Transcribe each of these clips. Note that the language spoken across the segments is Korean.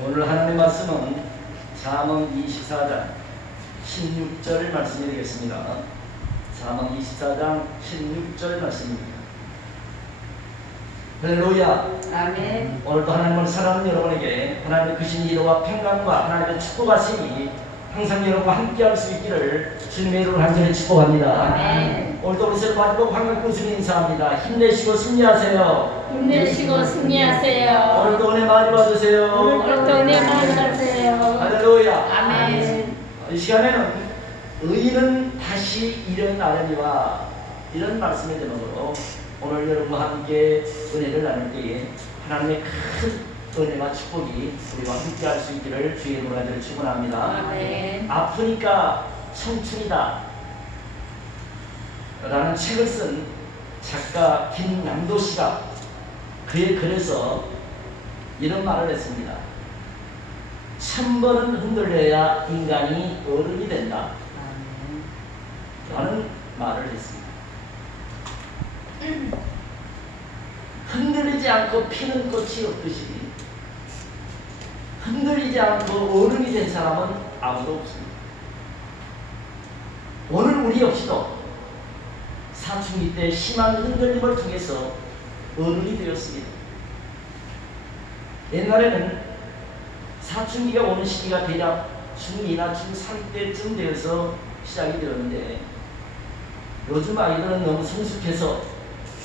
오늘 하나님의 말씀은 잠언 24장 16절 말씀이 되겠습니다. 잠언 24장 16절 말씀입니다. 할렐루야. 아멘. 오늘도 하나님을 사랑하는 여러분에게 하나님의 크신 위로와 평강과 하나님의 축복하심이 항상 여러분과 함께할 수 있기를 주님의 이름으로 간절히 축복합니다. 아멘. 오늘도 우리 서로 마지막 황금 꾸준히 인사합니다. 힘내시고 승리하세요. 힘내시고 승리하세요. 오늘도 은혜 많이 받으세요. 오늘도 은혜 많이 받으세요. 할렐루야. 아멘. 이 시간에는 의인은 다시 일어나려니와 이런 말씀의 제목으로 오늘 여러분과 함께 은혜를 나눌 때에 하나님의 큰 은혜와 축복이 우리와 함께 할 수 있기를 주의 이름으로 간절히 축원합니다. 아멘. 아프니까 청춘이다 라는 책을 쓴 작가 김남도 씨가 그의 글에서 이런 말을 했습니다. 1000번은 흔들려야 인간이 어른이 된다 라는 말을 했습니다. 흔들리지 않고 피는 꽃이 없듯이 흔들리지 않고 어른이 된 사람은 아무도 없습니다. 오늘 우리 역시도 사춘기 때 심한 흔들림을 통해서 어른이 되었습니다. 옛날에는 사춘기가 오는 시기가 대략 중2나 중3 때쯤 되어서 시작이 되었는데 요즘 아이들은 너무 성숙해서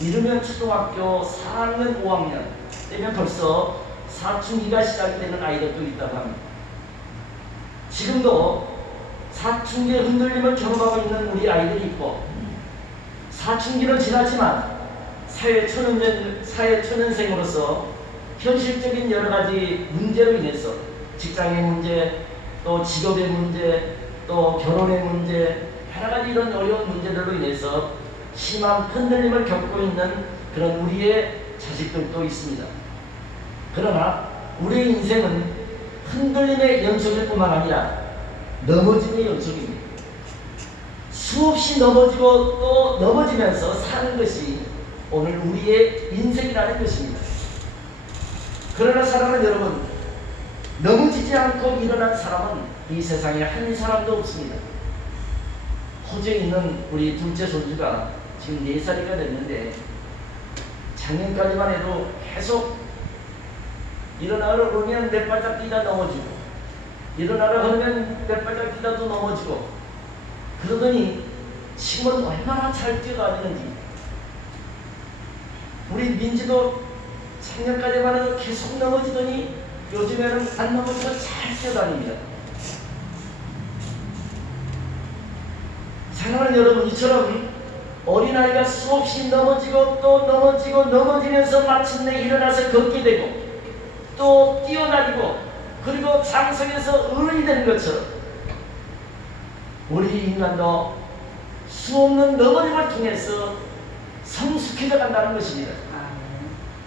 이르면 초등학교 4학년, 5학년 되면 벌써 사춘기가 시작이 되는 아이들도 있다고 합니다. 지금도 사춘기의 흔들림을 경험하고 있는 우리 아이들이 있고 사춘기는 지났지만 사회초년생으로서 현실적인 여러가지 문제로 인해서 직장의 문제, 또 직업의 문제, 또 결혼의 문제, 여러가지 이런 어려운 문제들로 인해서 심한 흔들림을 겪고 있는 그런 우리의 자식들도 있습니다. 그러나 우리의 인생은 흔들림의 연속일 뿐만 아니라 넘어짐의 연속입니다. 수없이 넘어지고 또 넘어지면서 사는 것이 오늘 우리의 인생이라는 것입니다. 그러나 사랑하는 여러분, 넘어지지 않고 일어난 사람은 이 세상에 한 사람도 없습니다. 호주에 있는 우리 둘째 손주가 지금 4살이가 됐는데 작년까지만 해도 계속 일어나려 그러면 몇 발짝 뛰다 넘어지고 일어나려 그러면 몇 발짝 뛰다 또 넘어지고 그러더니 지금은 얼마나 잘 뛰어다니는지. 우리 민지도 작년까지만 해도 계속 넘어지더니 요즘에는 안 넘어지고 잘 뛰어다닙니다. 사랑하는 여러분, 이처럼 어린아이가 수없이 넘어지고 또 넘어지고 넘어지면서 마침내 일어나서 걷게 되고 또 뛰어다니고 그리고 장성에서 어른이 되는 것처럼 우리 인간도 수없는 넘어짐을 통해서 성숙해져 간다는 것입니다.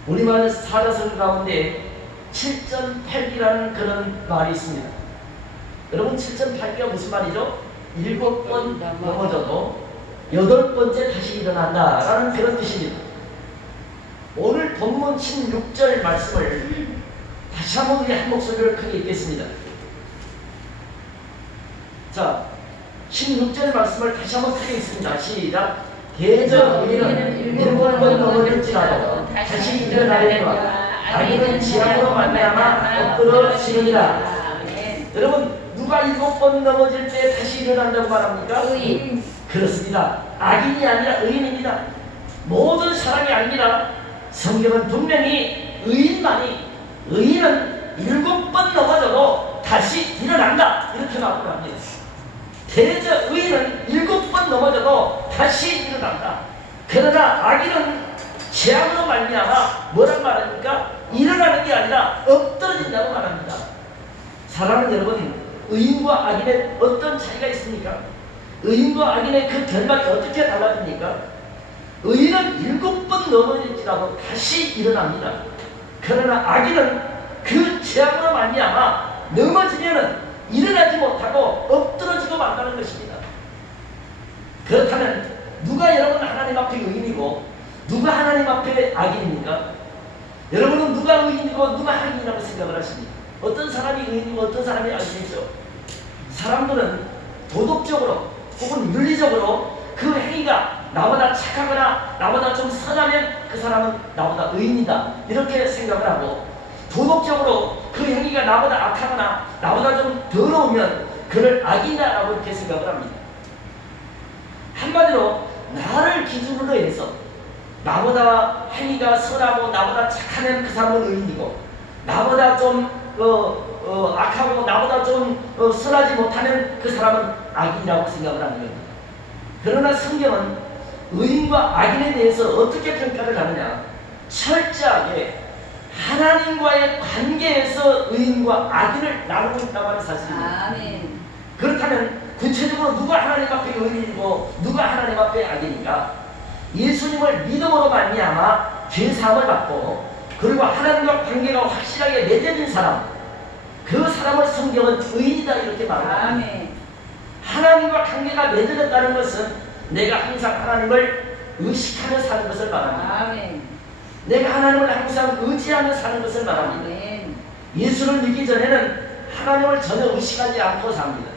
우리말 사자성 가운데 7.8기라는 그런 말이 있습니다. 여러분, 7.8기가 무슨 말이죠? 7번 넘어져도 8번째 다시 일어난다 라는 그런 뜻입니다. 오늘 본문 16절 말씀을 다시 한번 우리 한 목소리를 크게 읽겠습니다. 자, 16절 말씀을 다시 한번 크게 읽습니다. 시작. 대저 의인은 7번 넘어질지라도 다시 일어나려니와 악인은 지향으로 말미암아 엎드러지느니라. 여러분, 누가 7번 넘어질 때 다시 일어난다고 말합니까? 의인. 그렇습니다. 악인이 아니라 의인입니다. 모든 사람이 아닙니다. 성경은 분명히 의인은 7번 넘어져도 다시 일어난다 이렇게 말을 합니다. 대저 의인은 7번 넘어져도 다시 일어난다. 그러나 악인은 재앙으로 말미암아 뭐란 말합니까? 일어나는 게 아니라 엎드러진다고 말합니다. 사랑하는 여러분, 의인과 악인의 어떤 차이가 있습니까? 의인과 악인의 그 결말이 어떻게 달라집니까? 의인은 7번 넘어질지라도 다시 일어납니다. 그러나 악인은 그 재앙으로 말미암아 넘어지면은 일어나지 못하고 엎드러지고 만다는 것입니다. 그렇다면 누가 여러분 하나님 앞에 의인이고 누가 하나님 앞에 악인입니까? 여러분은 누가 누가 의인이고 누가 악인이라고 생각을 하십니까? 어떤 사람이 의인이고 어떤 사람이 악인이죠? 사람들은 도덕적으로 혹은 윤리적으로 그 행위가 나보다 착하거나 나보다 좀 선하면 그 사람은 나보다 의인이다 이렇게 생각을 하고, 도덕적으로 그 행위가 나보다 악하거나 나보다 좀 더러우면 그를 악인이라고 이렇게 생각을 합니다. 한마디로 나를 기준으로 해서 나보다 행위가 선하고 나보다 착하면 그 사람은 의인이고, 나보다 좀 악하고 나보다 좀 선하지 못하면 그 사람은 악인이라고 생각을 하는 겁니다. 그러나 성경은 의인과 악인에 대해서 어떻게 평가를 하느냐, 철저하게 하나님과의 관계에서 의인과 악인을 나누고 있다고 하는 사실입니다. 아멘. 그렇다면 구체적으로 누가 하나님 앞에 의인이고 누가 하나님 앞에 악인인가? 예수님을 믿음으로 말미암아 죄사함을 받고 그리고 하나님과 관계가 확실하게 맺어진 사람, 그 사람을 성경은 의인이다 이렇게 말합니다. 아멘. 하나님과 관계가 맺어졌다는 것은 내가 항상 하나님을 의식하며 사는 것을 말합니다. 아멘. 내가 하나님을 항상 의지하며 사는 것을 말합니다. 아멘. 예수를 믿기 전에는 하나님을 전혀 의식하지 않고 삽니다.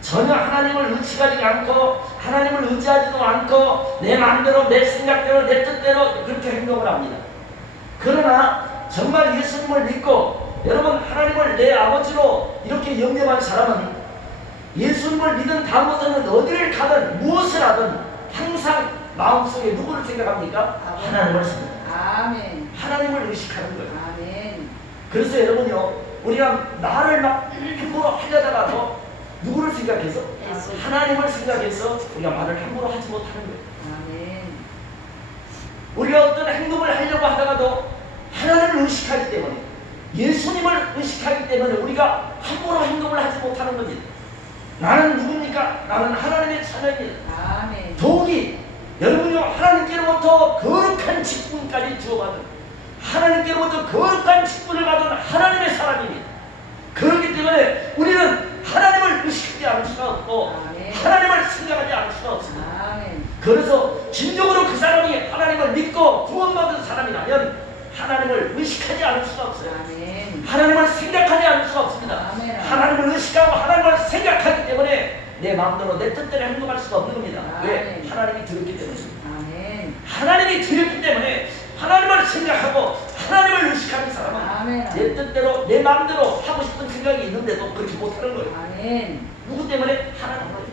전혀 하나님을 의식하지 않고 하나님을 의지하지도 않고 내 마음대로 내 생각대로 내 뜻대로 그렇게 행동을 합니다. 그러나 정말 예수님을 믿고 여러분 하나님을 내 아버지로 이렇게 영접한 사람은 예수님을 믿은 다음부터는 어디를 가든 무엇을 하든 항상 마음속에 누구를 생각합니까? 하나님을 생각합니다. 아멘. 하나님을 의식하는 거예요. 아멘. 그래서 여러분요, 우리가 나를 막 함부로 하려다가도 누구를 생각해서? 예수. 하나님을 생각해서 우리가 말을 함부로 하지 못하는 거예요. 아멘. 우리가 어떤 행동을 하려고 하다가도 하나님을 의식하기 때문에, 예수님을 의식하기 때문에 우리가 함부로 행동을 하지 못하는 겁니다. 나는 누굽니까? 나는 하나님의 자녀입니다. 아멘. 더욱이 여러분이 하나님께로부터 거룩한 직분까지 주어받은, 하나님께로부터 거룩한 직분을 받은 하나님의 사람입니다. 그렇기 때문에 우리는 하나님을 의식하지 않을 수가 없고 아멘. 하나님을 생각하지 않을 수가 없습니다. 아멘. 그래서 진정으로 그 사람이 하나님을 믿고 구원받은 사람이라면 하나님을 의식하지 않을 수가 없어요. 아멘. 하나님을 생각하지 않을 수가 없습니다. 아멘. 하나님을 의식하고 하나님을 생각하기 때문에 내 마음대로 내 뜻대로 행동할 수가 없는 겁니다. 왜? 아멘. 하나님이 들었기 때문입니다. 아멘. 하나님이 들었기 때문에 하나님을 생각하고 하나님을 의식하는 사람은 아멘. 내 뜻대로 내 마음대로 하고 싶은 생각이 있는데도 그렇게 못하는 거예요. 아멘. 누구 때문에? 하나님으로.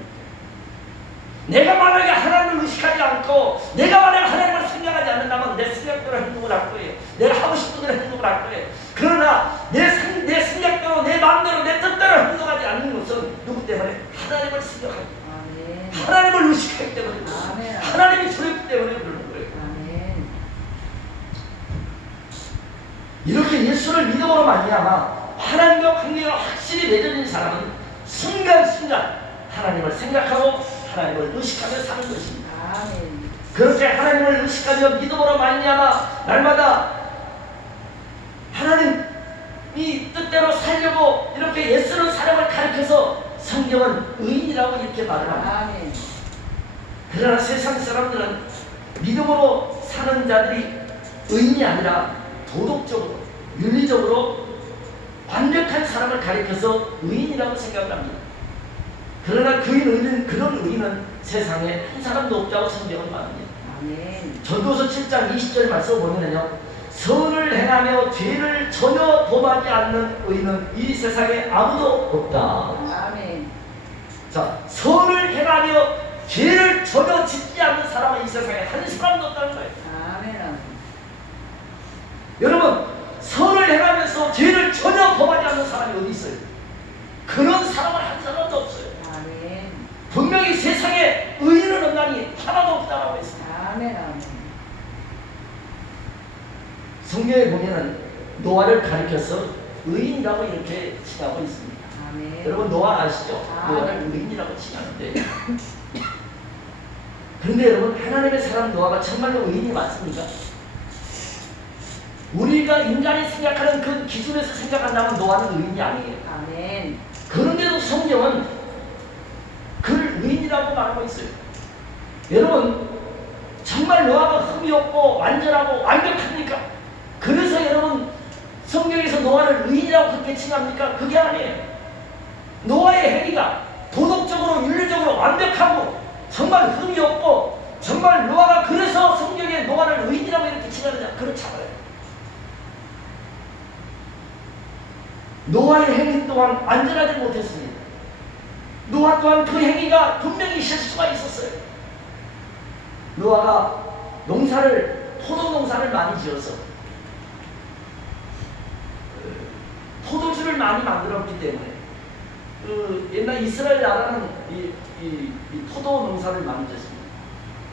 내가 만약에 하나님을 의식하지 않고 내가 만약에 하나님을 생각하지 않는다면 내 생각대로 행동을 할 거예요. 내가 하고 싶은 대로 행동을 할 거예요. 그러나 내 생각대로 내 마음대로 내 뜻대로 행동하지 않는 것은 누구 때문에? 하나님을 생각하기, 아멘. 하나님을 의식하기 때문에, 아멘. 하나님이 두렵기 때문에 그러는 거예요. 아멘. 이렇게 예수를 믿음으로 말미암아 하나님과 관계가 확실히 맺어진 사람은 순간순간 하나님을 생각하고 하나님을 의식하며 사는 것입니다. 아멘. 그렇게 하나님을 의식하며 믿음으로 말미암아 날마다 하나님이 뜻대로 살려고 이렇게 애쓰는 사람을 가르쳐서 성경은 의인이라고 이렇게 말을 합니다. 아멘. 그러나 세상 사람들은 믿음으로 사는 자들이 의인이 아니라 도덕적으로, 윤리적으로 완벽한 사람을 가리켜서 의인이라고 생각을 합니다. 그러나 그런 의인은 세상에 한 사람도 없다고 성경은 말합니다. 아멘. 전도서 7장 20절 말씀 보면요, 선을 행하며 죄를 전혀 범하지 않는 의인은 이 세상에 아무도 없다. 아멘. 자, 선을 행하며 죄를 전혀 짓지 않는 사람은 이 세상에 한 사람도 없다는 거예요. 아멘. 여러분, 선을 행하면서 죄를 전혀 범하지 않는 사람이 어디 있어요? 그런 사람은 한 사람도 없어요. 아멘. 분명히 세상에 의인은 없나니 하나도 없다고 했습니다. 아멘. 아멘. 성경에 보면은 노아를 가리켜서 의인이라고 이렇게 칭하고 있습니다. 아멘. 여러분 노아 아시죠? 노아를 의인이라고 칭하는데, 그런데 여러분 하나님의 사람 노아가 정말로 의인이 맞습니까? 우리가 인간이 생각하는 그 기준에서 생각한다면 노아는 의인이 아니에요. 아멘. 그런데도 성경은 그를 의인이라고 말하고 있어요. 여러분 정말 노아가 흠이 없고 완전하고 완벽합니까? 그래서 여러분 성경에서 노아를 의인이라고 그렇게 칭합니까? 그게 아니에요. 노아의 행위가 도덕적으로 윤리적으로 완벽하고 정말 흠이 없고 정말 노아가 그래서 성경에 노아를 의인이라고 이렇게 칭하느냐? 그렇지 않아요. 노아의 행위 또한 안전하지 못했습니다. 노아 또한 그 행위가 분명히 실수가 있었어요. 노아가 포도 농사를 많이 지어서 포도주를 많이 만들었기 때문에 옛날 이스라엘 나라는 이 포도 농사를 많이 지었습니다.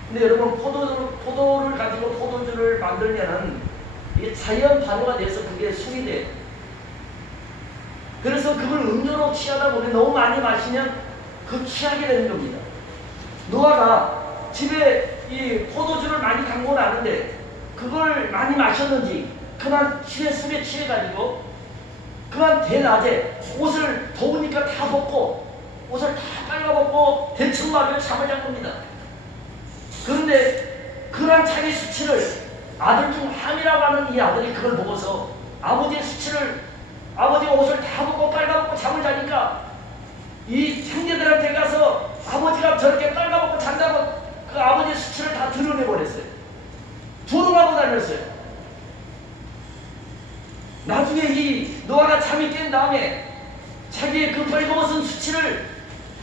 근데 여러분 포도를 가지고 포도주를 만들면은 이게 자연 발효가 돼서 그게 술이 돼요. 그래서 그걸 음료로 취하다 보면 너무 많이 마시면 그 취하게 되는 겁니다. 노아가 집에 이 포도주를 많이 담고 나는데 그걸 많이 마셨는지 그만 술에 취해가지고 그만 대낮에 옷을 더우니까 다 벗고 옷을 다 빨가벗고 대충 말로 잠을 잔 겁니다. 그런데 그런 자기 수치를 아들 중 함이라고 하는 이 아들이 그걸 보고서 아버지의 수치를 아버지가 옷을 다 벗고 빨가벗고 잠을 자니까 이 형제들한테 가서 아버지가 저렇게 빨가벗고 잔다고 그 아버지의 수치를 다 드러내버렸어요. 조롱하고 다녔어요. 나중에 이 노아가 잠이 깬 다음에 자기의 그 벌거벗은 수치를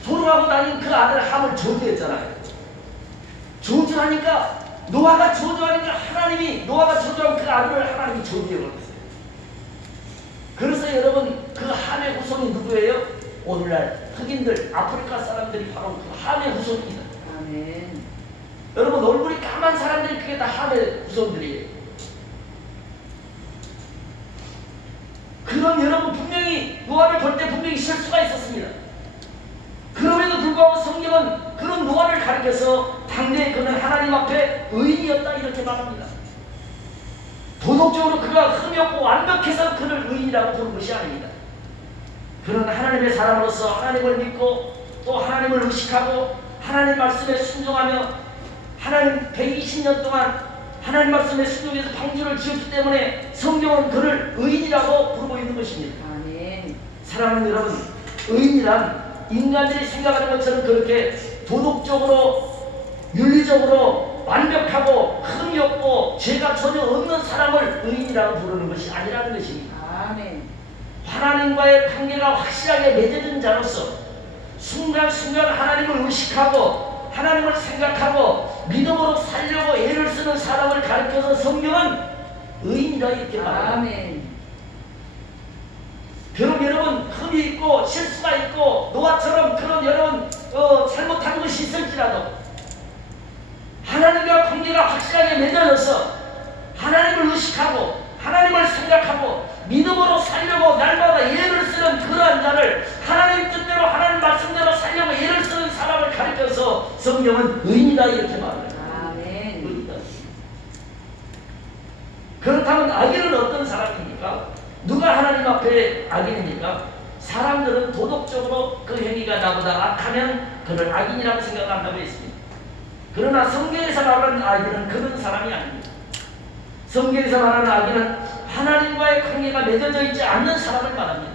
조롱하고 다닌 그 아들 함을 저주했잖아요. 저주하니까 노아가 저주하니까 노아가 저주한 그 아들을 하나님이 저주해버렸어요. 그래서 여러분 그 함의 후손이 누구예요? 오늘날 흑인들, 아프리카 사람들이 바로 그 함의 후손입니다. 아멘. 여러분 얼굴이 까만 사람들이 그게 다 함의 후손들이에요. 그런 여러분 분명히 노아를 볼 때 분명히 실수가 있었습니다. 그럼에도 불구하고 성경은 그런 노아를 가리켜서 당대에 그는 하나님 앞에 의인이었다 이렇게 말합니다. 도덕적으로 그가 흠이 없고 완벽해서 그를 의인이라고 부른 것이 아닙니다. 그는 하나님의 사람으로서 하나님을 믿고 또 하나님을 의식하고 하나님 말씀에 순종하며 하나님 120년 동안 하나님 말씀에 순종해서 방주를 지었기 때문에 성경은 그를 의인이라고 부르고 있는 것입니다. 아멘. 사랑하는 여러분, 의인이란 인간들이 생각하는 것처럼 그렇게 도덕적으로 윤리적으로 완벽하고 흠이 없고 죄가 전혀 없는 사람을 의인이라고 부르는 것이 아니라는 것입니다. 아멘. 하나님과의 관계가 확실하게 맺어진 자로서 순간순간 하나님을 의식하고 하나님을 생각하고 믿음으로 살려고 애를 쓰는 사람을 가르쳐서 성경은 의인이라 이렇게 말합니다. 아멘. 비록 여러분 흠이 있고 실수가 있고 노아처럼 그런 여러분 잘못한 것이 있을지라도 하나님과 관계가 확실하게 맺어져서 하나님을 의식하고 하나님을 생각하고 믿음으로 살려고 날마다 예를 쓰는 그러한 자를 하나님 뜻대로 하나님 말씀대로 살려고 예를 쓰는 사람을 가르쳐서 성경은 의인이다 이렇게 말합니다. 아멘. 의인이다. 그렇다면 악인은 어떤 사람입니까? 누가 하나님 앞에 악인입니까? 사람들은 도덕적으로 그 행위가 나보다 악하면 그를 악인이라고 생각한다고 했습니다. 그러나 성경에서 말하는 악인은 그런 사람이 아닙니다. 성경에서 말하는 악인은 하나님과의 관계가 맺어져 있지 않는 사람을 말합니다.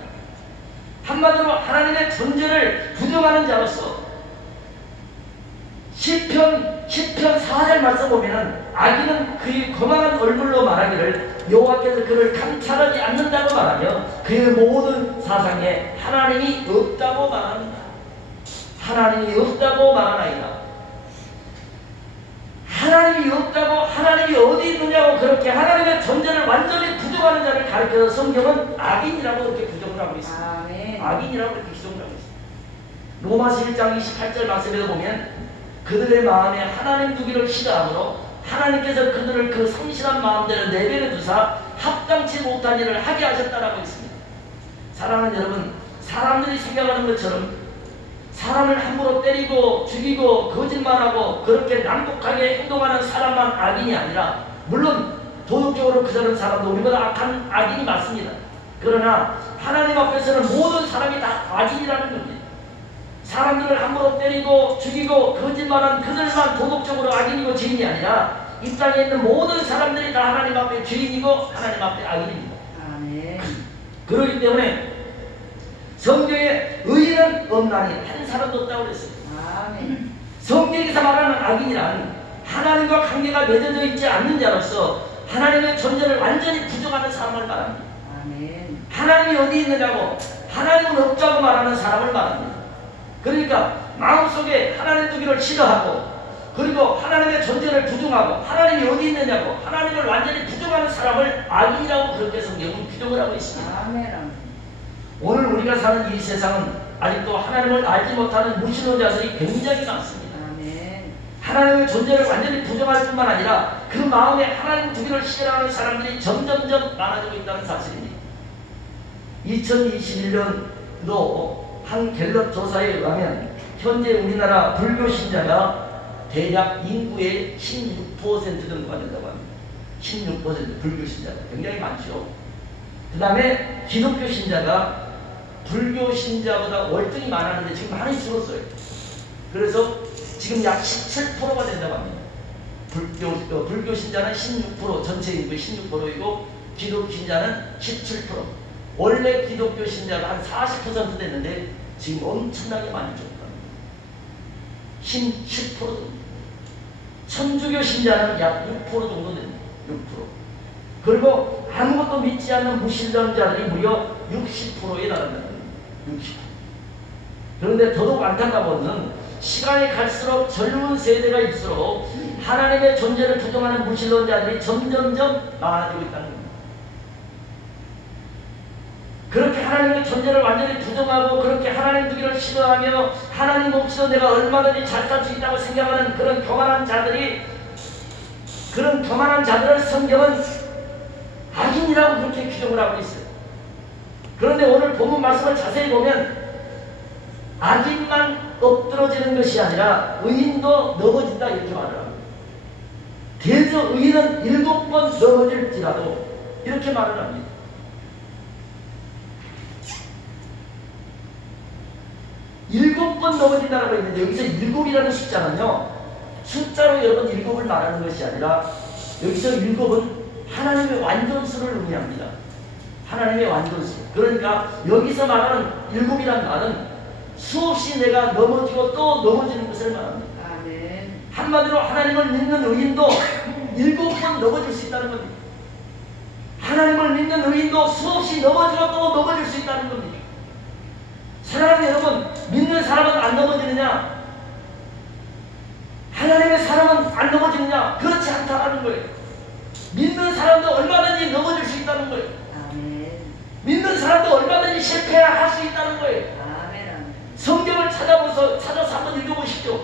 한마디로 하나님의 존재를 부정하는 자로서 시편 4절 말씀 보면은 악인은 그의 거만한 얼굴로 말하기를 여호와께서 그를 감찰하지 않는다고 말하며 그의 모든 사상에 하나님이 없다고 말합니다. 하나님이 없다고 말하나이다. 하나님이 없다고 하나님이 어디 있느냐고 그렇게 하나님의 존재를 완전히 부정하는 자를 가르쳐서 성경은 악인이라고 그렇게 부정을 하고 있습니다. 아멘. 악인이라고 그렇게 기정을 하고 있습니다. 로마서 1장 28절 말씀에도 보면 그들의 마음에 하나님 두기를 싫어하므로 하나님께서 그들을 그 성실한 마음대로 내버려 두사 합당치 못한 일을 하게 하셨다라고 했습니다. 사랑하는 여러분, 사람들이 생각하는 것처럼 사람을 함부로 때리고 죽이고 거짓말하고 그렇게 난폭하게 행동하는 사람만 악인이 아니라 물론 도덕적으로 그러는 사람도 우리보다 악한 악인이 맞습니다. 그러나 하나님 앞에서는 모든 사람이 다 악인이라는 겁니다. 사람들을 함부로 때리고 죽이고 거짓말한 그들만 도덕적으로 악인이고 죄인이 아니라 이 땅에 있는 모든 사람들이 다 하나님 앞에 죄인이고 하나님 앞에 악인입니다. 아멘. 그렇기 때문에 성경에 의인은 없나니 한 사람도 없다고 그랬어요. 아멘. 성경에서 말하는 악인이란 하나님과 관계가 맺어져 있지 않는 자로서 하나님의 존재를 완전히 부정하는 사람을 말합니다. 아멘. 하나님이 어디 있느냐고 하나님은 없다고 말하는 사람을 말합니다. 그러니까 마음속에 하나님 두기를 싫어하고 그리고 하나님의 존재를 부정하고 하나님이 어디 있느냐고 하나님을 완전히 부정하는 사람을 악인이라고 그렇게 성경은 규정을 하고 있습니다. 아멘. 오늘 우리가 사는 이 세상은 아직도 하나님을 알지 못하는 무신론자들이 굉장히 많습니다. 아멘. 하나님의 존재를 완전히 부정할 뿐만 아니라 그 마음에 하나님 두기를 싫어하는 사람들이 점점점 많아지고 있다는 사실입니다. 2021년도 한 갤럽 조사에 의하면 현재 우리나라 불교 신자가 대략 인구의 16% 정도가 된다고 합니다. 16% 불교 신자가 굉장히 많죠. 그 다음에 기독교 신자가 불교 신자보다 월등히 많았는데 지금 많이 줄었어요. 그래서 지금 약 17%가 된다고 합니다. 불교 신자는 16%, 전체 인구의 16%이고 기독교 신자는 17%. 원래 기독교 신자가 한 40% 됐는데 지금 엄청나게 많이 줄었다. 17% 정도. 천주교 신자는 약 6% 정도 됩니다. 6%. 그리고 아무것도 믿지 않는 무신론자들이 무려 60%에 달한다는 겁니다. 60%. 그런데 더더욱 안타까운 것은 시간이 갈수록 젊은 세대가일수록 하나님의 존재를 부정하는 무신론자들이 점점점 많아지고 있다는 겁니다. 그렇게 하나님의 존재를 완전히 부정하고 그렇게 하나님 두기를 싫어하며 하나님 없이도 내가 얼마든지 잘 살 수 있다고 생각하는 그런 교만한 자들을 성경은 악인이라고 그렇게 규정을 하고 있어요. 그런데 오늘 본문 말씀을 자세히 보면 악인만 엎드러지는 것이 아니라 의인도 넘어진다 이렇게 말을 합니다. 대저 의인은 7번 넘어질지라도 이렇게 말을 합니다. 일곱 번 넘어진다고 했는데 여기서 일곱이라는 숫자는요 숫자로 여러분 일곱을 말하는 것이 아니라 여기서 일곱은 하나님의 완전수를 의미합니다. 하나님의 완전수. 그러니까 여기서 말하는 일곱이라는 말은 수없이 내가 넘어지고 또 넘어지는 것을 말합니다. 아멘. 한마디로 하나님을 믿는 의인도 7번 넘어질 수 있다는 겁니다. 하나님을 믿는 의인도 수없이 넘어지고 또 넘어질 수 있다는 겁니다. 사랑하는 여러분, 믿는 사람은 안 넘어지느냐? 하나님의 사람은 안 넘어지느냐? 그렇지 않다는 거예요. 믿는 사람도 얼마든지 넘어질 수 있다는 거예요. 아멘. 믿는 사람도 얼마든지 실패할 수 있다는 거예요. 아멘. 성경을 찾아서 한번 읽어보십시오.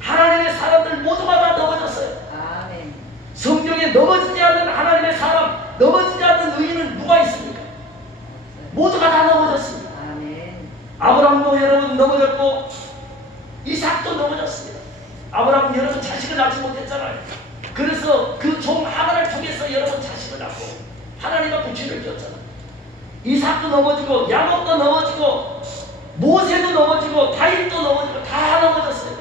하나님의 사람들 모두가 다 넘어졌어요. 아멘. 성경에 넘어지지 않는 하나님의 사람, 넘어지지 않는 의인은 누가 있습니까? 모두가 다 넘어졌습니다. 아브라함도 여러분 넘어졌고 이삭도 넘어졌습니다. 아브라함은 여러분 자식을 낳지 못했잖아요. 그래서 그 종 하나를 통해서 여러분 자식을 낳고 하나님 앞에 죄를 지었잖아요. 이삭도 넘어지고 야곱도 넘어지고 모세도 넘어지고 다윗도 넘어지고 다 넘어졌어요.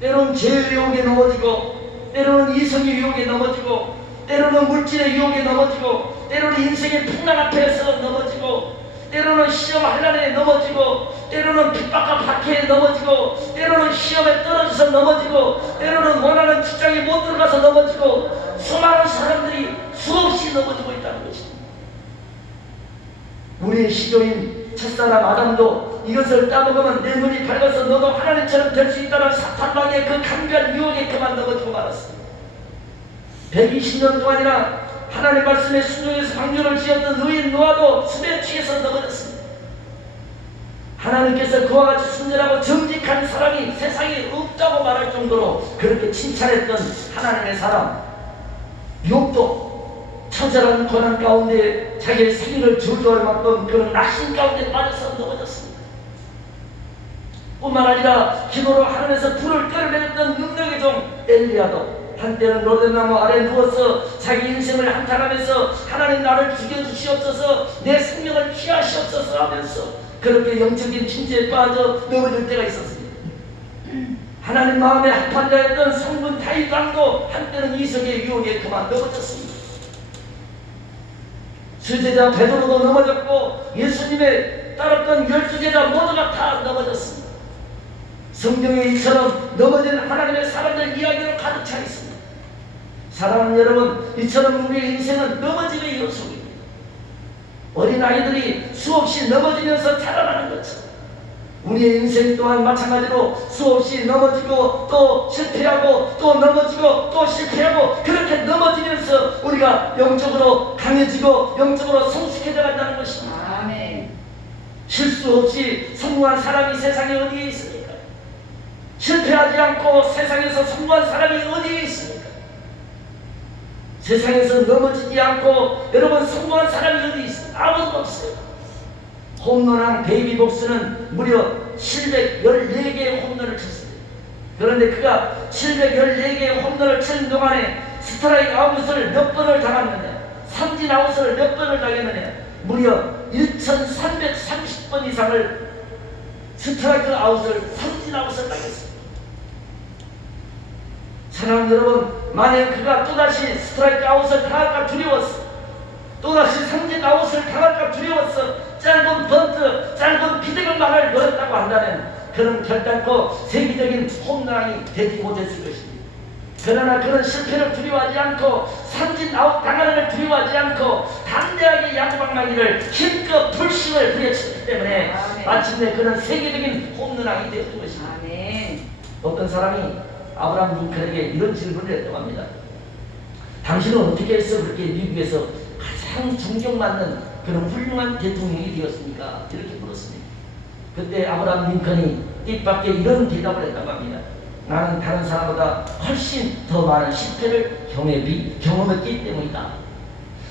때로는 죄의 유혹에 넘어지고 때로는 이성의 유혹에 넘어지고 때로는 물질의 유혹에 넘어지고 때로는 인생의 풍랑 앞에서 넘어지고 때로는 시험 한란에 넘어지고 때로는 핍박과 박해에 넘어지고 때로는 시험에 떨어져서 넘어지고 때로는 원하는 직장에 못 들어가서 넘어지고 수많은 사람들이 수없이 넘어지고 있다는 것입니다. 우리의 시조인 첫사람 아담도 이것을 따먹으면 내 눈이 밝아서 너도 하나님처럼 될 수 있다는 사탄방의 그 강렬한 유혹에 그만 넘어지고 말았습니다. 120년 동안이나 하나님 말씀에 순종해서 방주를 지었던 의인 노아도 술에 취해서 넘어졌습니다. 하나님께서 그와 같이 순전하고 정직한 사람이 세상에 없다고 말할 정도로 그렇게 칭찬했던 하나님의 사람 욥도 처절한 고난 가운데 자기의 생일을 저주할 만큼 그런 낙심 가운데 빠져서 넘어졌습니다. 뿐만 아니라 기도로 하늘에서 불을 끌어내렸던 능력의 종 엘리야도 한때는 로뎀나무 아래 누워서 자기 인생을 한탄하면서 하나님 나를 죽여주시옵소서 내 생명을 취하시옵소서 하면서 그렇게 영적인 침체에 빠져 넘어질 때가 있었습니다. 하나님 마음에 합한 자였던 성분 다윗 왕도 한때는 이성의 유혹에 그만 넘어졌습니다. 수제자 베드로도 넘어졌고 예수님의 따랐던 12제자 모두가 다 넘어졌습니다. 성경에 이처럼 넘어진 하나님의 사람들 이야기로 가득 차 있습니다. 사랑하는 여러분, 이처럼 우리의 인생은 넘어짐의 연속입니다. 어린아이들이 수없이 넘어지면서 자라나는 것처럼 우리의 인생 또한 마찬가지로 수없이 넘어지고 또 실패하고 또 넘어지고 또 실패하고 그렇게 넘어지면서 우리가 영적으로 강해지고 영적으로 성숙해져 간다는 것입니다. 아멘. 실수 없이 성공한 사람이 세상에 어디에 있습니까? 실패하지 않고 세상에서 성공한 사람이 어디에 있습니까? 세상에서 넘어지지 않고 여러분 성공한 사람이 어디 있습니까? 아무도 없어요. 홈런왕 베이비 복스는 무려 714개의 홈런을 쳤습니다. 그런데 그가 714개의 홈런을 치는 동안에 스트라이크 아웃을 몇 번을 당했느냐, 삼진 아웃을 몇 번을 당했느냐, 무려 1330번 이상을 스트라이크 아웃을, 삼진 아웃을 당했습니다. 사랑하는 여러분, 만약 그가 또다시 스트라이크 아웃을 당할까 두려웠어, 또다시 삼진 아웃을 당할까 두려웠어, 짧은 번트, 짧은 비대근만을 노렸다고 한다면 그는 결단코 세계적인 홈런이 되지 못했을 것입니다. 그러나 그는 실패를 두려워하지 않고 삼진 아웃 당하는 걸 두려워하지 않고 담대하게 야구방망이를 힘껏 불심을 부려쳤기 때문에 아멘. 마침내 그는 세계적인 홈런왕이 되었던 것입니다. 아멘. 어떤 사람이 아브라함 링컨에게 이런 질문을 했다고 합니다. 당신은 어떻게 해서 그렇게 미국에서 가장 존경받는 그런 훌륭한 대통령이 되었습니까? 이렇게 물었습니다. 그때 아브라함 링컨이 뜻밖에 이런 대답을 했다고 합니다. 나는 다른 사람보다 훨씬 더 많은 실패를 경험했기 때문이다.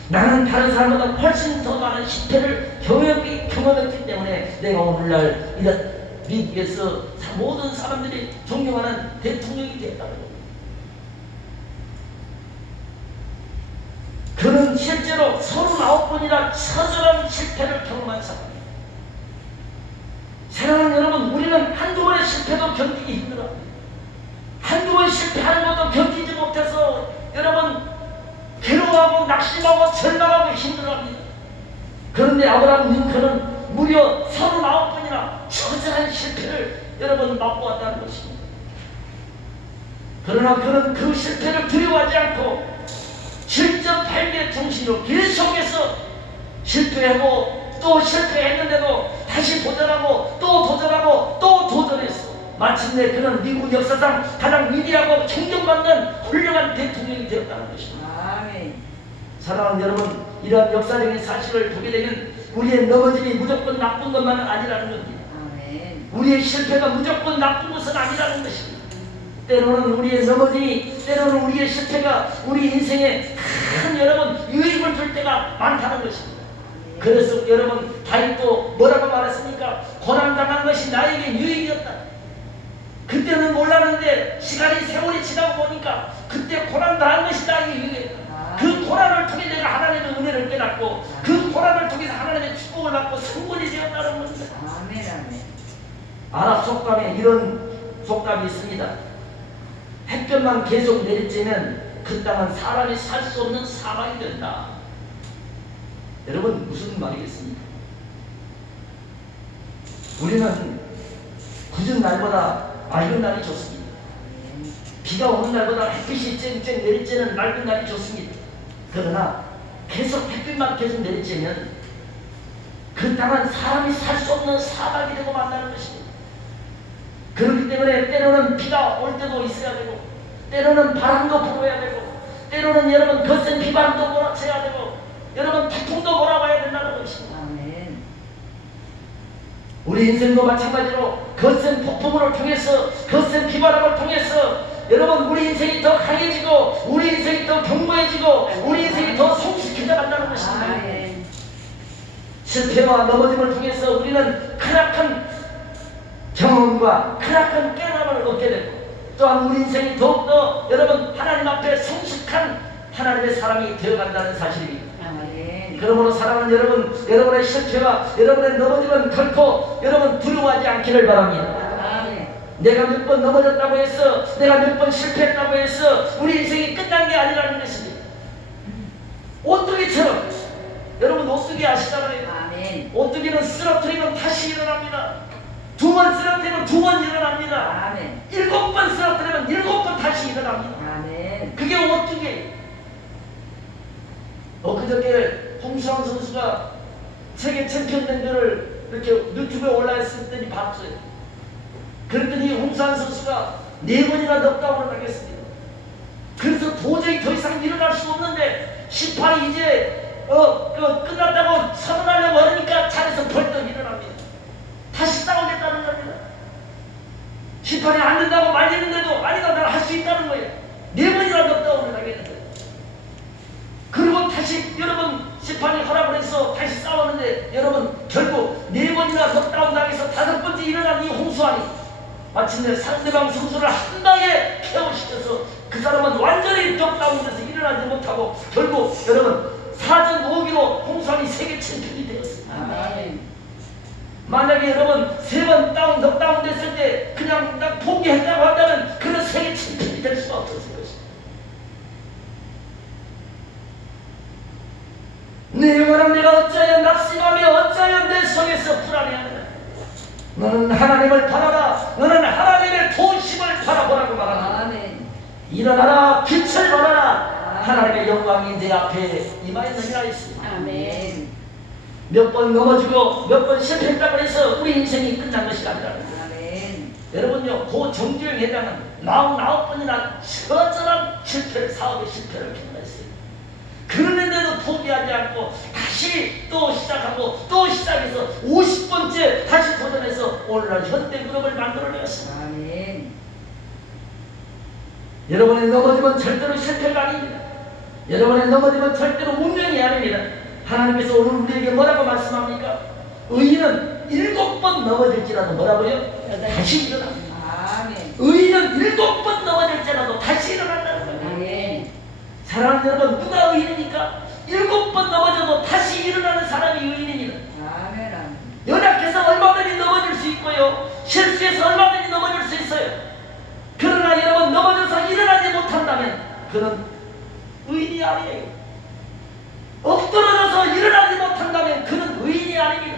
나는 다른 사람보다 훨씬 더 많은 실패를 경험했기 때문에 내가 오늘날 이런 미국에서 모든 사람들이 존경하는 대통령이 됐다고 합니다. 그는 실제로 39번이나 처절한 실패를 경험한 사람입니다. 사랑하는 여러분, 우리는 한두 번의 실패도 견디기 힘들어합니다. 한두 번 실패하는 것도 견디지 못해서 여러분 괴로워하고 낙심하고 절망하고 힘들어합니다. 그런데 아브라함 링컨은 무려 39번이나 처절한 실패를 여러분 맛보았다는 것입니다. 그러나 그는 그 실패를 두려워하지 않고 실전 발견 정신으로 계속해서 실패하고 또 실패했는데도 다시 도전하고 또 도전하고 또 도전했어. 마침내 그는 미국 역사상 가장 위대하고 존경받는 훌륭한 대통령이 되었다는 것입니다. 아멘. 사랑하는 여러분, 이러한 역사적인 사실을 보게 되면 우리의 넘어짐이 무조건 나쁜 것만은 아니라는 겁니다. 아멘. 우리의 실패가 무조건 나쁜 것은 아니라는 것입니다. 때로는 우리의 넘어짐이, 때로는 우리의 실패가 우리 인생에 큰 여러분 유익을 줄 때가 많다는 것입니다. 그래서 여러분 다윗도 뭐라고 말했습니까? 고난당한 것이 나에게 유익이었다. 그때는 몰랐는데 시간이 세월이 지나고 보니까 그때 고난당한 것이 나에게 유익했다. 그 고난을 통해 내가 하나님의 은혜를 깨닫고 그 고난을 통해서 하나님의 축복을 받고 성공이 되었다는 겁니다. 아멘. 아멘. 아랍 속담에 이런 속담이 있습니다. 햇볕만 계속 내리쬐면 그 땅은 사람이 살 수 없는 사막이 된다. 여러분 무슨 말이겠습니까? 우리는 굳은 날보다 맑은 날이 좋습니다. 비가 오는 날보다 햇빛이 쨍쨍 내리쬐는 맑은 날이 좋습니다. 그러나 계속 햇빛만 계속 내리쬐면 그 땅은 사람이 살 수 없는 사막이 되고 만다는 것입니다. 그렇기 때문에 때로는 비가 올 때도 있어야 되고 때로는 바람도 불어야 되고 때로는 여러분 거센 비바람도 몰아쳐야 되고 여러분 태풍도 몰아와야 된다는 것입니다. 아멘. 우리 인생도 마찬가지로 거센 폭풍을 통해서 거센 비바람을 통해서 여러분 우리 인생이 더 강해지고 우리 인생이 더 견고해지고 우리 인생이 더 성숙해져 간다는 것입니다. 아멘. 실패와 넘어짐을 통해서 우리는 크나큰 경험과 크나큰 깨달음을 얻게 되고 또한 우리 인생이 더욱더 여러분 하나님 앞에 성숙한 하나님의 사람이 되어간다는 사실입니다. 아멘. 그러므로 사랑하는 여러분, 여러분의 실패와 여러분의 넘어짐은 결코 여러분 두려워하지 않기를 바랍니다. 아멘. 내가 몇 번 넘어졌다고 해서 내가 몇 번 실패했다고 해서 우리 인생이 끝난 게 아니라는 것입니다. 오뚜기처럼 여러분 오뚜기 아시잖아요. 아멘. 오뚜기는 쓰러뜨리면 다시 일어납니다. 2번 쓰러뜨리면 2번 일어납니다. 아멘. 7번 쓰러뜨리면 7번 다시 일어납니다. 아멘. 그게 오뚜기. 엊그저께 홍수환 선수가 세계 챔피언 된 거를 이렇게 유튜브에 올라있을 때니 봤어요. 그랬더니 홍수환 선수가 4번이나 넉다운을 당했습니다. 그래서 도저히 더 이상 일어날 수 없는데 심판이 이제 끝났다고 선언하려고 하니까 자리에서 벌떡 일어납니다. 다시 싸우겠다는 겁니다. 심판이 안 된다고 말리는데도 아니다, 난 할 수 있다는 거예요. 4번이나 넉다운을 당했는데, 그리고 다시 여러분 심판이 허락을 해서 다시 싸우는데, 여러분 결국 4번이나 넉다운 당해서 5번째 일어난 이 홍수환이 마침내 상대방 선수를 한 방에 KO시켜서 그 사람은 완전히 넉다운돼서 일어나지 못하고 결국 여러분 4전 5기로 홍수환이 세계 챔피언이 되었습니다. 아멘. 만약에 여러분 3번 넉다운 됐을 때 그냥 딱 포기했다고 한다면 그는 세계 챔피언이 될 수가 없었을 것입니다. 내 영혼아, 내가 어찌하여 낙심하며 어찌하여 내 속에서 불안해하느냐. 너는 하나님을 바라라. 너는 하나님의 도우심을 바라보라고 말합니다. 아멘. 일어나라, 빛을 발하라. 하나님의 영광이 내 앞에 임하였느니라 했습니다. 아멘. 몇 번 넘어지고 몇 번 실패했다고 해서 우리 인생이 끝난 것이 아니라, 아멘. 여러분요, 고 정주영 회장은 49번이나 처절한 실패를, 사업의 실패를 경험했어요. 그러는데도 포기하지 않고 다시 또 시작하고 또 시작해서 50번째 다시 도전해서 오늘날 현대그룹을 만들어내었습니다. 아멘. 여러분의 넘어지면 절대로 실패가 아닙니다. 여러분의 넘어지면 절대로 운명이 아닙니다. 하나님께서 오늘 우리에게 뭐라고 말씀합니까? 의인은 7번 넘어질지라도 뭐라고요? 다시 일어납니다. 아멘. 의인은 7번 넘어질지라도 다시 일어난다는 거예요. 아멘. 사랑하는 여러분, 누가 의인입니까? 7번 넘어져도 다시 일어나는 사람이 의인입니다. 아멘. 아멘. 연약해서 얼마든지 넘어질 수 있고요, 실수해서 얼마든지 넘어질 수 있어요. 그러나 여러분, 넘어져서 일어나지 못한다면 그는 의인이 아니에요. 엎드러져서 일어나지 못한다면 그는 의인이 아닙니다.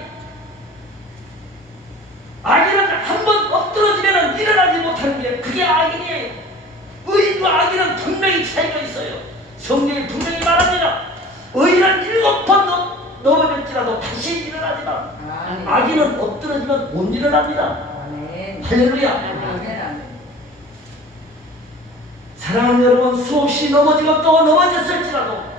악인은 한번 엎드러지면 일어나지 못하는 게 그게 악인이에요. 의인과 악인은 분명히 차이가 있어요. 성경이 분명히 말합니다. 의인은 7번 넘어질지라도 다시 일어나지만 아멘. 악인은 엎드러지면 못 일어납니다. 아멘. 할렐루야. 아멘. 아멘. 사랑하는 여러분, 수없이 넘어지고 또 넘어졌을지라도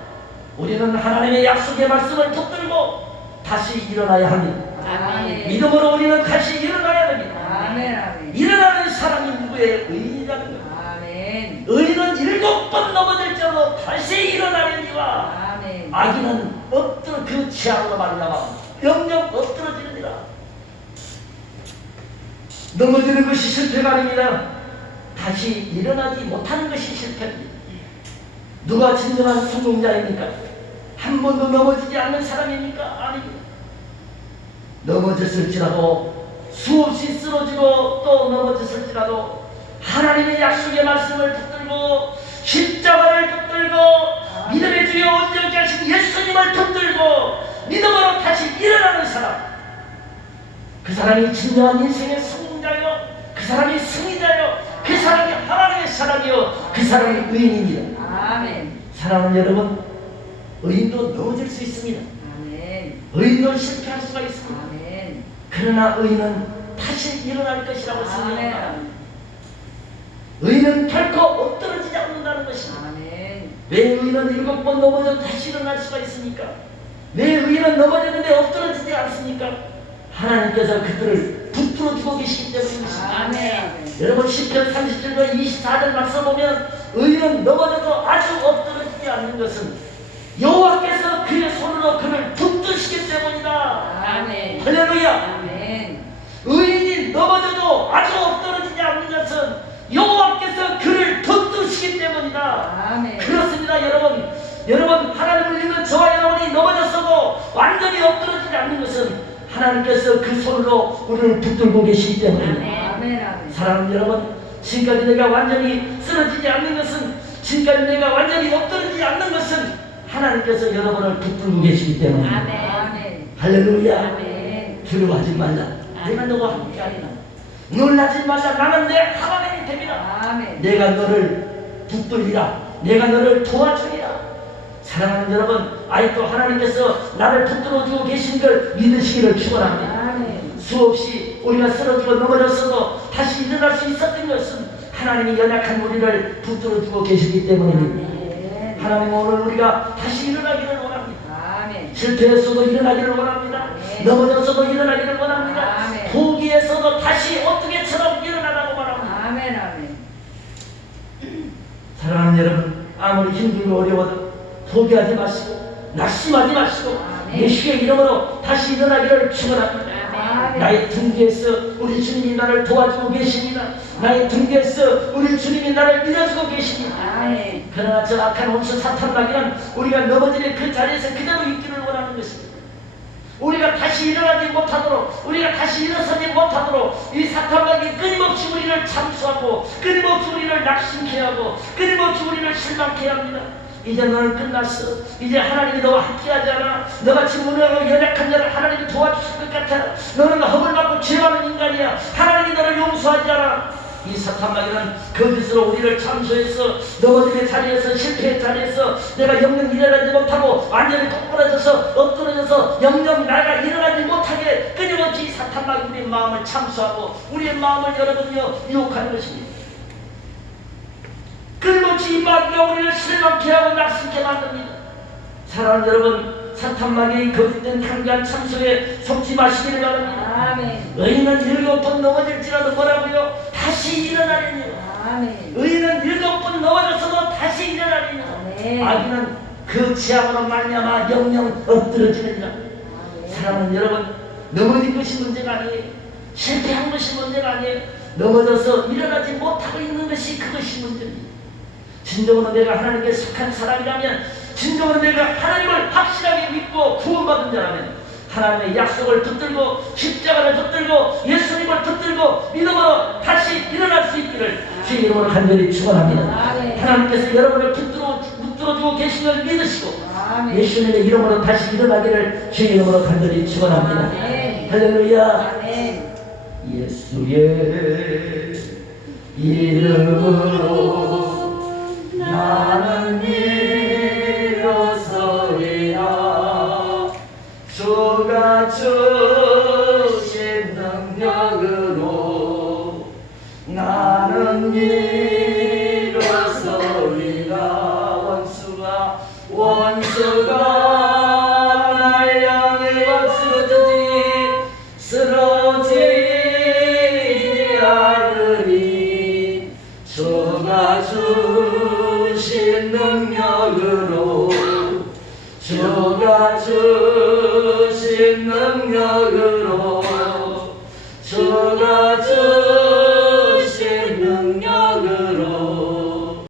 우리는 하나님의 약속의 말씀을 붙들고 다시 일어나야 합니다. 아멘. 믿음으로 우리는 다시 일어나야 됩니다. 아멘. 아멘. 일어나는 사람이 누구의 의인이라는 거예요. 아멘. 의인은 7번 넘어질지라도 다시 일어나려니와 아멘. 악인은 엎드려 그 지하로 말미암아 영영 엎드러지느니라. 넘어지는 것이 실패가 아닙니다. 다시 일어나지 못하는 것이 실패입니다. 누가 진정한 성공자입니까? 한 번도 넘어지지 않는 사람입니까? 아닙니다. 넘어졌을지라도, 수없이 쓰러지고 또 넘어졌을지라도 하나님의 약속의 말씀을 붙들고 십자가를 붙들고 믿음의 주여 온전케 하신 예수님을 붙들고 믿음으로 다시 일어나는 사람, 그 사람이 진정한 인생의 성공자요, 그 사람이 승리자요, 그 사람이 하나님의 사람이요, 그 사람이 의인입니다. 아멘. 사랑하는 여러분, 의인도 넘어질 수 있습니다. 아멘. 의인도 실패할 수가 있습니다. 아멘. 그러나 의인은 다시 일어날 것이라고 아멘. 생각합니다. 의인은 결코 엎드러지지 않는다는 것입니다. 아멘. 왜 의인은 7번 넘어져도 다시 일어날 수가 있습니까? 왜 의인은 넘어졌는데 엎드러지지 않습니까? 하나님께서 그들을 붙들어주고 계시기 때문입니다. 아멘. 여러분 10편 37절 24절 말씀 보면 의인은 넘어져도 아주 엎드러지지 않는 것은 여호와께서 그의 손으로 그를 붙드시기 때문이다. 아멘. 할렐루야. 아멘. 의인이 넘어져도 아주 엎드러지지 않는 것은 여호와께서 그를 붙드시기 때문이다. 아멘. 그렇습니다. 여러분 하나님을 믿는 저와 여러분이 넘어졌어도 완전히 엎드러지지 않는 것은 하나님께서 그 손으로 우리를 붙들고 계시기 때문입니다. 아멘. 아멘. 사랑하는 여러분, 지금까지 내가 완전히 쓰러지지 않는 것은, 지금까지 내가 완전히 엎드러지지 않는 것은 하나님께서 여러분을 붙들고 계시기 때문에 아멘. 할렐루야. 아멘. 두려워하지 말라. 내가 너와 함께하리라. 놀라지 말라. 나는 내 하나님이 됨이라. 아멘. 내가 너를 붙들리라. 내가 너를 도와주리라. 사랑하는 여러분, 아직도 하나님께서 나를 붙들어주고 계신 걸 믿으시기를 축원합니다. 아멘. 수없이 우리가 쓰러지고 넘어졌어도 다시 일어날 수 있었던 것은 하나님이 연약한 우리를 붙들어주고 계시기 때문입니다. 아멘. 하나님 오늘 우리가 다시 일어나기를 원합니다. 아멘. 실패했어도 일어나기를 원합니다. 네. 넘어져서도 일어나기를 원합니다. 아멘. 포기했어도 다시 어떻게처럼 일어나라고 말합니다. 아멘. 아멘. 사랑하는 여러분, 아무리 힘들고 어려워도 포기하지 마시고 낙심하지 마시고 아멘. 예수의 이름으로 다시 일어나기를 축원합니다. 아멘. 나의 등 뒤에서 우리 주님이 나를 도와주고 계십니다. 나의 등 뒤에서 우리 주님이 나를 밀어주고 계십니다. 아멘. 그러나 저 악한 원수 사탄 마귀는 우리가 넘어지는 그 자리에서 그대로 있기를 원하는 것입니다. 우리가 다시 일어나지 못하도록, 우리가 다시 일어서지 못하도록 이 사탄 마귀 끊임없이 우리를 참수하고 끊임없이 우리를 낙심케 하고 끊임없이 우리를 실망케 합니다. 이제 너는 끝났어. 이제 하나님이 너와 함께하지 않아. 너같이 무능하고 연약한 자를 하나님이 도와주실 것 같아. 너는 허물받고 죄많은 인간이야. 하나님이 너를 용서하지 않아. 이 사탄 마귀는 거짓으로 우리를 참소해서 넘어짐의 자리에서 실패의 자리에서 내가 영영 일어나지 못하고 완전히 동그라져서 엎드러져서 영영 나가 일어나지 못하게 끊임없이 이 사탄 마귀 우리의 마음을 참수하고 우리의 마음을 여러분요 유혹하는 것입니다. 끊임없이 이 마귀가 우리를 실망케 하고 낙심케 만듭니다. 사랑하는 여러분, 사탄 마귀의 거짓된 한간 참소에 속지 마시기를 바랍니다. 아멘. 의인은 7번 넘어질지라도 뭐라고요? 다시 일어나리니. 아멘. 의인은 7번 넘어졌어도 다시 일어나리니. 아멘. 악인은 그 지압으로 말미암아 영영 엎드러지느니라. 사랑하는 여러분, 넘어진 것이 문제가 아니에요. 실패한 것이 문제가 아니에요. 넘어져서 일어나지 못하고 있는 것이 그것이 문제입니다. 진정으로 내가 하나님께 속한 사람이라면, 진정으로 내가 하나님을 확실하게 믿고 구원받은 자라면 하나님의 약속을 붙들고 십자가를 붙들고 예수님을 붙들고 믿음으로 다시 일어날 수 있기를 주의 이름으로 간절히 축원합니다. 하나님께서 여러분을 붙들어주고 계신 걸 믿으시고 예수님의 이름으로 다시 일어나기를 주의 이름으로 간절히 축원합니다. 할렐루야. 예수의 이름으로 나는 일어서리라. 주가 주신 능력으로 나는 일어서리라. 원수가 날 향해 쓰러지지 않으리. 주가 주신 능력으로, 주가 주신 능력으로